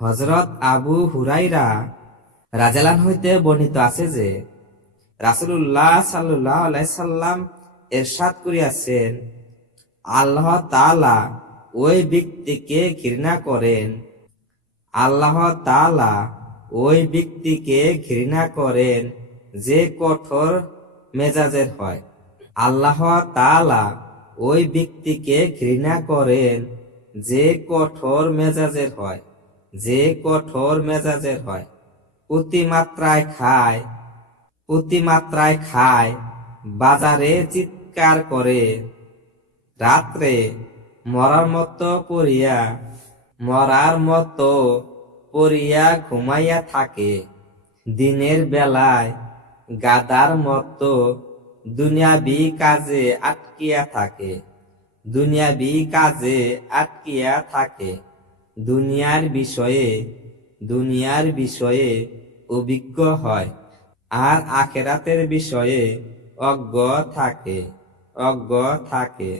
হজরত আবু হুরাইরা রাজালান হইতে বর্ণিত আছে যে রাসুল্লাহ সাল্লাহ সাল্লাম এরশাদ করিয়াছেন, আল্লাহ তালা ওই ব্যক্তিকে ঘৃণা করেন। আল্লাহ তালা ওই ব্যক্তিকে ঘৃণা করেন যে কঠোর মেজাজের হয়। আল্লাহ তালা ওই ব্যক্তিকে ঘৃণা করেন যে কঠোর মেজাজের হয়। যে কঠোর মেজাজের হয়, অতিমাত্রায় খায় অতিমাত্রায় খায়, বাজারে চিৎকার করে। রাত্রে মরার মতো পড়িয়া, মরার মতো পড়িয়া ঘুমাইয়া থাকে। দিনের বেলায় গাদার মতো দুনিয়াবি কাজে আটকিয়া থাকে, দুনিয়াবি কাজে আটকিয়া থাকে। দুনিয়ার বিষয়ে দুনিয়ার বিষয়ে অভিজ্ঞ হয় আর আখেরাতের বিষয়ে অজ্ঞ থাকে অজ্ঞ থাকে।